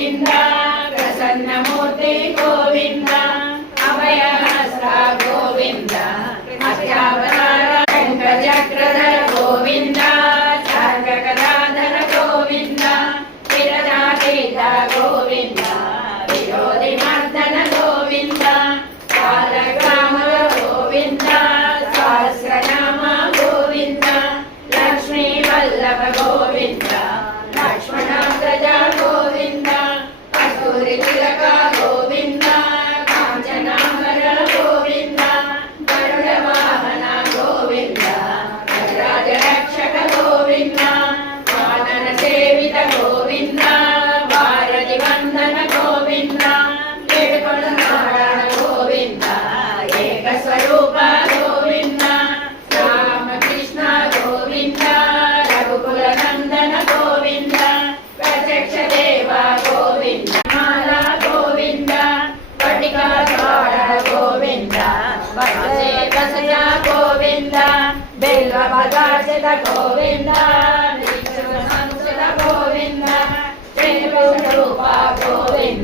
गोविन्द प्रसन्नमूर्ति गोविन्द अभयहस्त गोविन्द अत्यावतार शङ्खचक्रधर गोविन्द सर्गकलाधर गोविन्द विरजातीत गोविन्द विरोधिमर्दन गोविन्द कालग्रामर गोविन्द सहस्रनाम गोविन्द लक्ष्मी वल्लभ गोविन्द लक्ष्मणाग्रज गोविन्द कस्तूरि तिलक गोविन्द काञ्चनाम्बर गोविन्द गरुडवाहन गोविन्द गजराजरक्षक गोविन्द वानर सेवित गोविन्द वारधि वन्दन गोविन्द वेणुगोपाल गोविन्द एकस्वरूप गोविन्द रामकृष्ण गोविन्द रघुकुल नन्दन गोविन्द प्रत्यक्ष देव गोविन्द माला गोविन्द पटिका गोविन्द वसे वसय गोविन्द बिल्वपदार्चित गोविन्द संस्कृत गोविन्द रूप गोविन्द